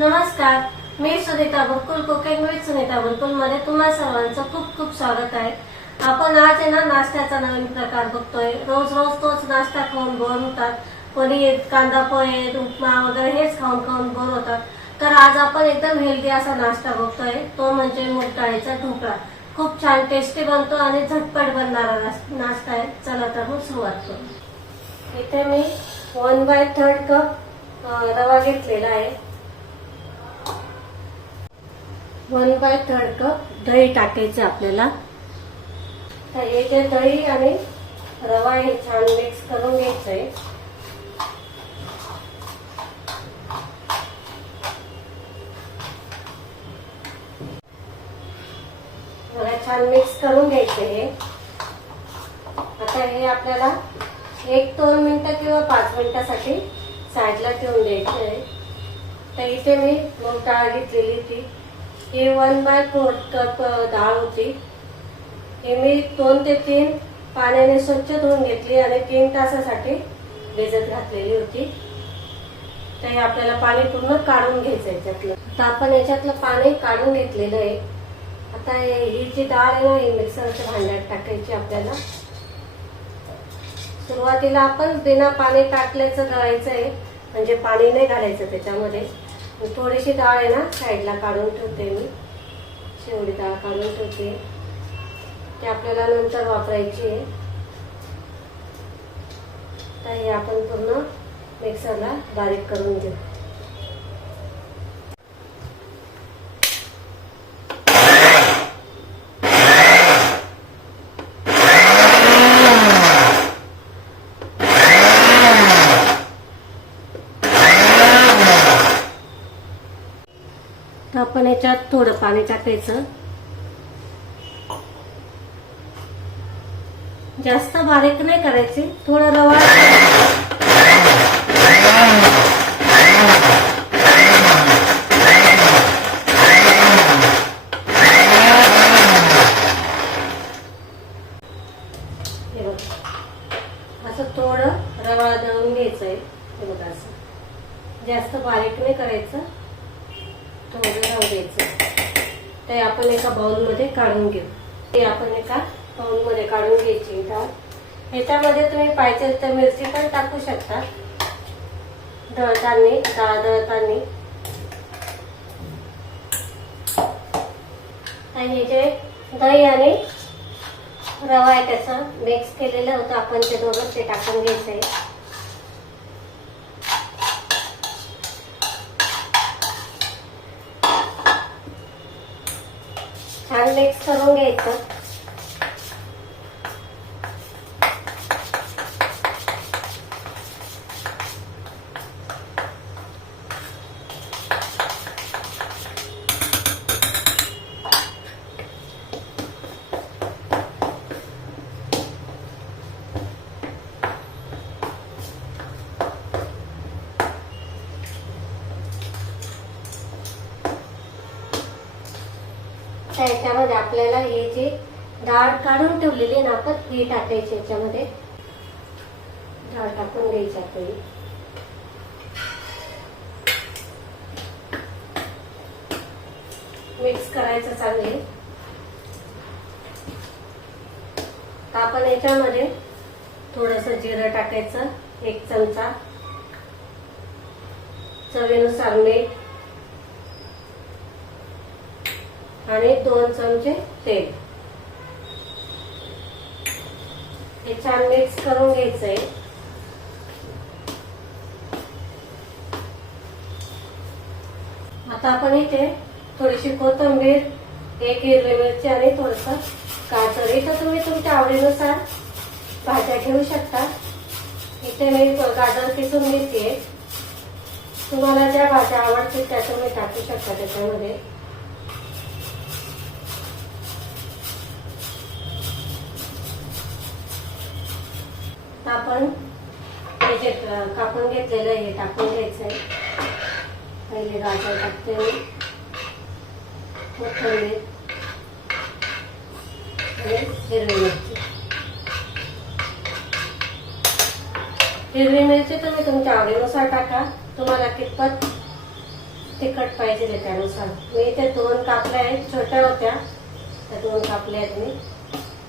नमस्कार मी Sunita Burkul cooking with Sunita बुरकुलमध्ये तुम्हा सर्वांचं खूप खूप स्वागत आहे. आपण आज आहे ना नाश्त्याचा नवीन प्रकार बघतोय. रोज रोज तोच नाश्ता खाऊन बोर होतात. कोणी कांदा पोहे उपमा वगैरे हेच खाऊन खाऊन बोर होतात. तर आज आपण एकदम हेल्दी असा नाश्ता बघतोय. तो म्हणजे मूग डाळीचा ढोकळा. खूप छान टेस्टी बनतो आणि झटपट बनणारा नाश्ता आहे. चला तर मग सुरुवात करू. इथे मी वन बाय थर्ड कप रवा घेतलेला आहे. वन बाय थर्ड कप दही टाकायचं आपल्याला. तर हे जे दही आणि रवा हे छान मिक्स करून घ्यायचं आहे मला छान मिक्स करून घ्यायचं हे. आता हे आपल्याला एक दोन मिनिटं किंवा पाच मिनिटासाठी साईडला ठेवून द्यायचं आहे तर इथे मी मूग घेतलेली होती ही वन बाय फोर कप डाळ होती. ही मी दोन ते तीन पाण्याने स्वच्छ धुवून घेतली आणि तीन तासासाठी भिजत घातलेली होती. तर हे आपल्याला पाणी पूर्ण काढून घ्यायचं याच्यातलं आता आपण याच्यातलं पाणी काढून घेतलेलं आहे. आता ही जी डाळ आहे ना ही मिक्सरच्या भांड्यात टाकायची आपल्याला. सुरुवातीला आपण बिना पाणी टाकल्याचं घालायचं आहे म्हणजे पाणी नाही घालायचं त्याच्यामध्ये. थोडीशी डाळ आहे ना साईडला काढून ठेवते मी. शेवडी डाळ काढून ठेवते. ती आपल्याला नंतर वापरायची आहे. तर हे आपण पूर्ण मिक्सरला बारीक करून घेऊ. आपण याच्यात थोडं पाणी टाकायचं. जास्त बारीक नाही करायची थोडं रवा. असं थोडं रवा दळून घ्यायचंय. बघा असं. जास्त बारीक नाही करायचं. थोडं राहू द्यायचं. ते आपण एका बाउलमध्ये काढून घेऊ. ते आपण एका बाउलमध्ये काढून घ्यायची डाळ ह्याच्यामध्ये तुम्ही पाहिजे तर मिरची पण टाकू शकता. दळतानी डाळ दळतानी. आणि हे जे दही आणि रवा आहे त्याचं मिक्स केलेलं होतं आपण ते दोघं ते टाकून घ्यायचं आहे छान घ्यायचं. आपल्याला हे जे डाळ काढून ठेवलेली ना आपण ही टाकायची याच्यामध्ये. डाळ टाकून घ्यायची आपली मिक्स करायचं चांगले. आपण याच्यामध्ये थोडस जिरं टाकायचं एक चमचा. चवीनुसार मीठ. आणि दोन चमचे तेल हे छान मिक्स करून घ्यायचंय. आता आपण इथे थोडीशी कोथिंबीर एक हिरवी मिरची आणि थोडस गाजर. इथं तुम्ही तुमच्या आवडीनुसार भाज्या घेऊ शकता. इथे मी गाजर किसून घेते तुम्हाला ज्या भाज्या आवडतील त्या तुम्ही टाकू शकता त्याच्यामध्ये. आपण हे जे कापून घेतलेलं हे टाकून घ्यायचंय पहिले गाजर टाकते मी. कोथिंबीर. आणि हिरवी मिरची. हिरवी मिरची तुम्ही तुमच्या आवडीनुसार टाका. तुम्हाला कितपत तिखट पाहिजे त्यानुसार. मी इथे दोन कापल्या आहेत छोट्या होत्या. त्या दोन कापल्या आहेत मी.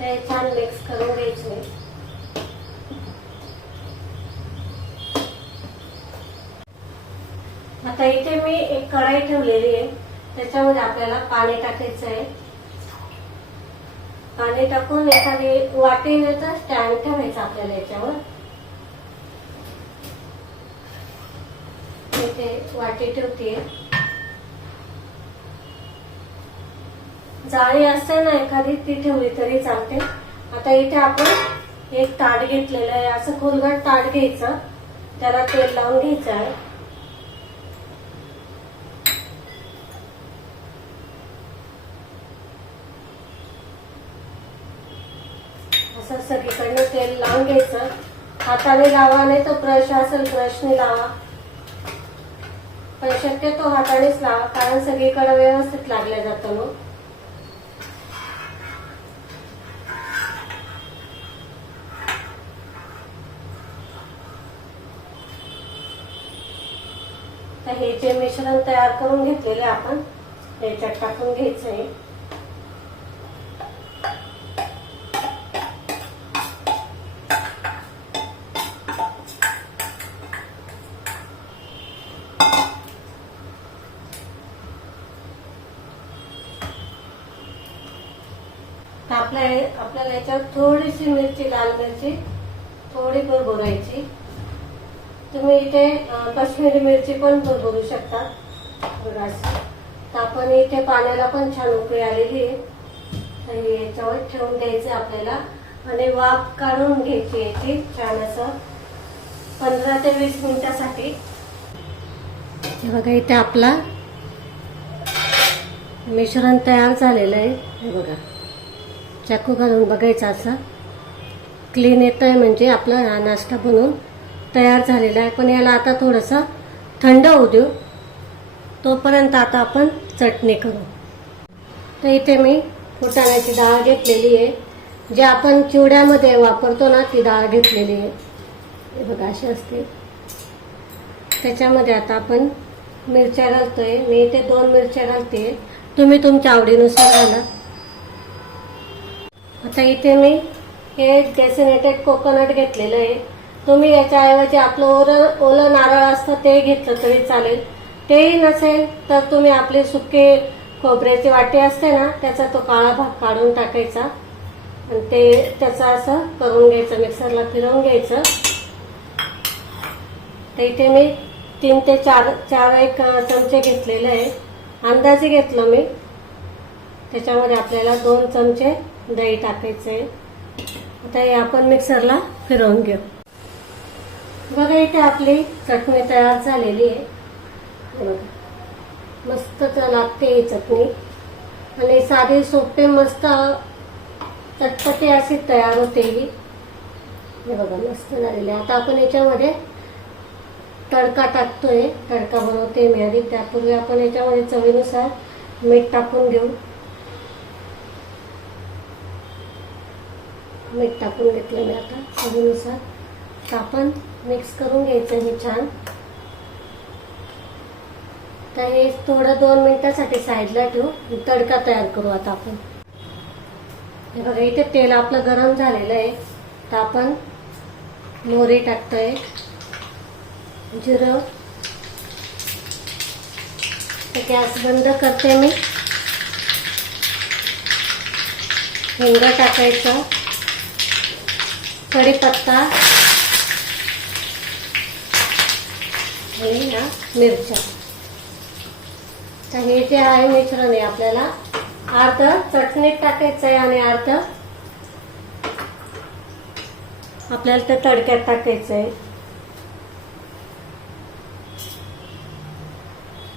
ते छान मिक्स करून घ्यायचे. आता इथे मी एक कढाई ठेवलेली आहे. त्याच्यामध्ये आपल्याला पाणी टाकायचं आहे. पाणी टाकून एखादी वाटीने तर स्टँड ठेवायचा आपल्याला याच्यावर. इथे वाटी ठेवते जाळी असते ना एखादी ती ठेवली तरी चालते. आता इथे आपण एक ताट घेतलेलं आहे. असं खोलगट ताट घ्यायचं. त्याला तेल लावून घ्यायचं आहे असं सगळीकडनं तेल लावून घ्यायचं. हाताने लावा नाही तर ब्रश असेल ब्रशने लावा. पण शक्यतो हातानेच लावा कारण सगळीकडे व्यवस्थित लागल्या जातं मग तर हे जे मिश्रण तयार करून घेतलेले आपण याच्यात टाकून घ्यायचं आहे तर आपल्या आपल्याला याच्यात थोडीशी मिरची लाल मिरची थोडी भरभरायची. तुम्ही इथे कश्मीरी मिरची पण भरभरू शकता. बघा तर आपण इथे पाण्याला पण छान उकळी आलेली आहे. तर याच्यावर ठेवून द्यायचं आपल्याला. आणि वाफ काढून घ्यायची याची छान असं पंधरा ते वीस मिनिटासाठी. हे बघा इथे आपला मिश्रण तयार झालेलं आहे. हे बघा. चाकू घालून बघायचा असा. क्लीन येतं आहे म्हणजे आपला हा नाश्ता बनवून तयार झालेला आहे. पण याला आता थोडंसं थंड होऊ देऊ. तोपर्यंत आता आपण चटणी करू. तर इथे मी फुटाण्याची डाळ घेतलेली आहे. जे आपण चिवड्यामध्ये वापरतो ना ती डाळ घेतलेली आहे. बघा अशी असते. त्याच्यामध्ये आता आपण मिरच्या घालतोय. मी इथे दोन मिरच्या घालते. तुम्ही तुमच्या आवडीनुसार घाला. आता इथे मी हे डेसिनेटेड कोकोनट घेतलेलं आहे. तुम्ही याच्याऐवजी आपलं ओलं ओलं नारळ असतं ते घेतलं तरी चालेल. तेही नसेल तर तुम्ही आपले सुके खोबऱ्याची वाटी असते ना त्याचा तो काळा भाग काढून टाकायचा. आणि ते त्याचं असं करून घ्यायचं मिक्सरला फिरवून घ्यायचं. तर इथे मी तीन ते चार चार एक चमचे घेतलेले आहे. अंदाजे घेतलं मी. त्याच्यामध्ये आपल्याला दोन चमचे दही टाकायचं आहे आता हे आपण मिक्सरला फिरवून घेऊ. बघा इथे आपली चटणी तयार झालेली आहे. मस्त लागते ही चटणी. आणि साधी सोपे मस्त चटपटी अशी तयार होते ही. हे बघा मस्त झालेली आहे. आता आपण याच्यामध्ये तडका टाकतोय. तडका बनवते मी आधी. त्यापूर्वी आपण याच्यामध्ये चवीनुसार मीठ टाकून घेऊ. मीठ टाकून घेतलं मी आता चवीनुसार. कापण मिक्स करून घ्यायचं हे छान. तर हे थोडं दोन मिनिटासाठी साईडला ठेवू. तडका तयार करू आता आपण. हे बघा इथे तेल आपलं गरम झालेलं आहे. तर आपण मोहरी टाकतोय. जिरं. तर गॅस बंद करते मी. हिंग टाकायचं. कढीपत्ता आणि ना मिरच्या. तर हे जे आहे मिश्रण आहे आपल्याला अर्ध चटणीत टाकायचं आहे आणि अर्ध आपल्याला ते तडक्यात टाकायचं आहे.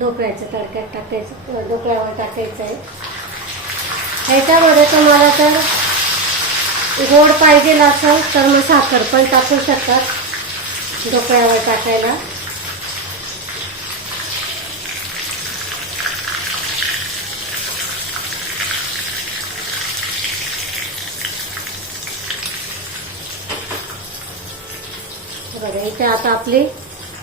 ढोकळ्याचं तडक्यात टाकायचं ढोकळ्यावर टाकायचं आहे. ह्याच्यामध्ये तुम्हाला तर गोड पाहिजे असेल तर मग साखर पण टाकू शकतात. ढोकळ्यावर टाकायला. बघा इथे आता आपली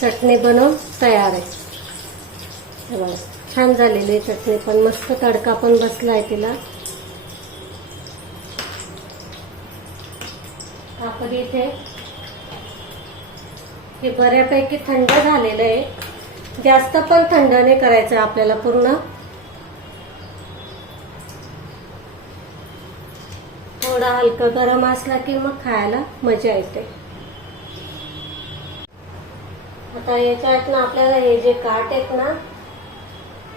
चटणी बनवून तयार आहे. बघा, छान झालेली चटणी पण मस्त तडका पण बसला आहे तिला. आपण इथे हे बऱ्यापैकी थंड झालेलं आहे. जास्त पण थंड नाही करायचं आपल्याला पूर्ण. थोडा हलका गरम असला की मग खायला मजा येते. आता याच्यात ना आपल्याला हे जे काट आहेत ना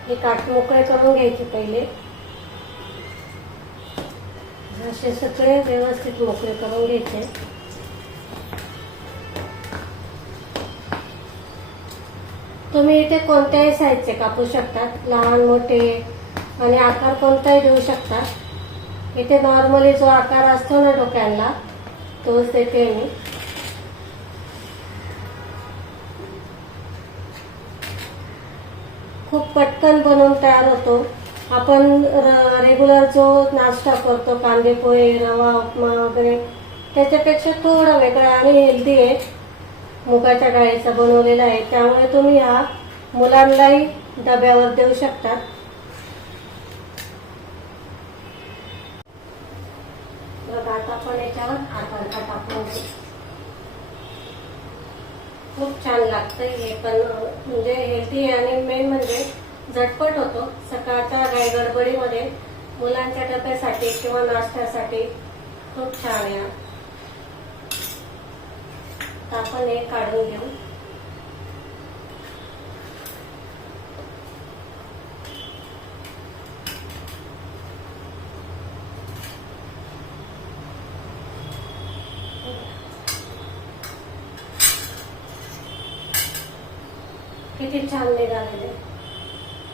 हे काट मोकळे करून घ्यायचे पहिले. असे सगळे व्यवस्थित मोकळे करून घ्यायचे. तुम्ही इथे कोणत्याही साईजचे कापू शकतात. लहान मोठे आणि आकार कोणताही देऊ शकतात इथे नॉर्मली जो आकार असतो ना डोक्यांना तोच देते मी. खूप पटकन बनवून तयार होतो. आपण रेग्युलर जो नाश्ता करतो कांदे पोहे रवा उपमा वगैरे त्याच्यापेक्षा थोडं वेगळं आणि हेल्दी आहे. मुगाच्या डाळीचा बनवलेला आहे. त्यामुळे तुम्ही हा मुलांनाही डब्यावर देऊ शकता. आता आपण याच्यावर टाकून खूप छान लागतं हे पण. म्हणजे हेल्दी आणि मेन म्हणजे झटपट होतो. सकाळच्या गाय गडबडीमध्ये मुलांच्या डब्यासाठी किंवा नाश्त्यासाठी खूप छान आहे आता आपण हे काढून घेऊ. किती छान निघालेले.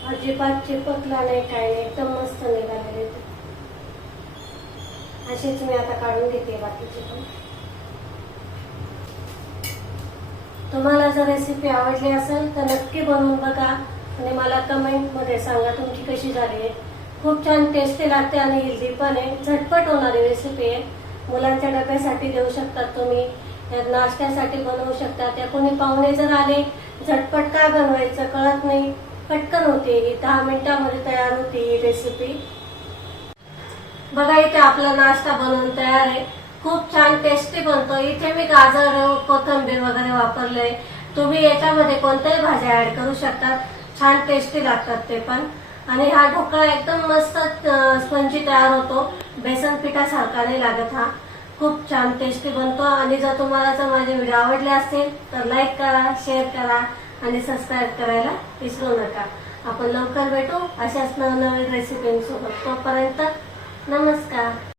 अजिबात चिपकला नाही काय नाही एकदम मस्त निघालेले असेच अशीच मी आता काढून घेते बाकीचे पण. तुम्हाला जर रेसिपी आवडली असेल तर नक्की बनवून बघा आणि मला कमेंटमध्ये सांगा तुमची कशी झाली आहे. खूप छान टेस्टी लागते आणि हेल्दी पण आहे. झटपट होणारी रेसिपी आहे. मुलांच्या डब्यासाठी देऊ शकतात तुम्ही. त्या नाश्त्यासाठी बनवू शकता. त्या कोणी पाहुणे जर आले झटपट काय बनवायचं कळत नाही. पटकन होते ही. दहा मिनिटामध्ये तयार होते ही रेसिपी बघा इथे आपला नाश्ता बनवून तयार आहे. खूप छान टेस्टी बनतो. इथे मी गाजर कोथिंबीर वगैरे वापरले तुम्ही याच्यामध्ये कोणत्याही भाज्या ऍड करू शकतात छान टेस्टी लागतात ते पण. आणि हा ढोकळा एकदम मस्त स्पंजी तयार होतो. बेसन पिठासारखा नाही लागत हा. खूप छान टेस्टी बनतो. आणि जर तुम्हाला जर माझे व्हिडिओ आवडले असतील तर लाईक करा शेअर करा आणि सबस्क्राईब करायला विसरू नका. आपण लवकर भेटू अशाच नवनवीन रेसिपींसोबत तोपर्यंत नमस्कार.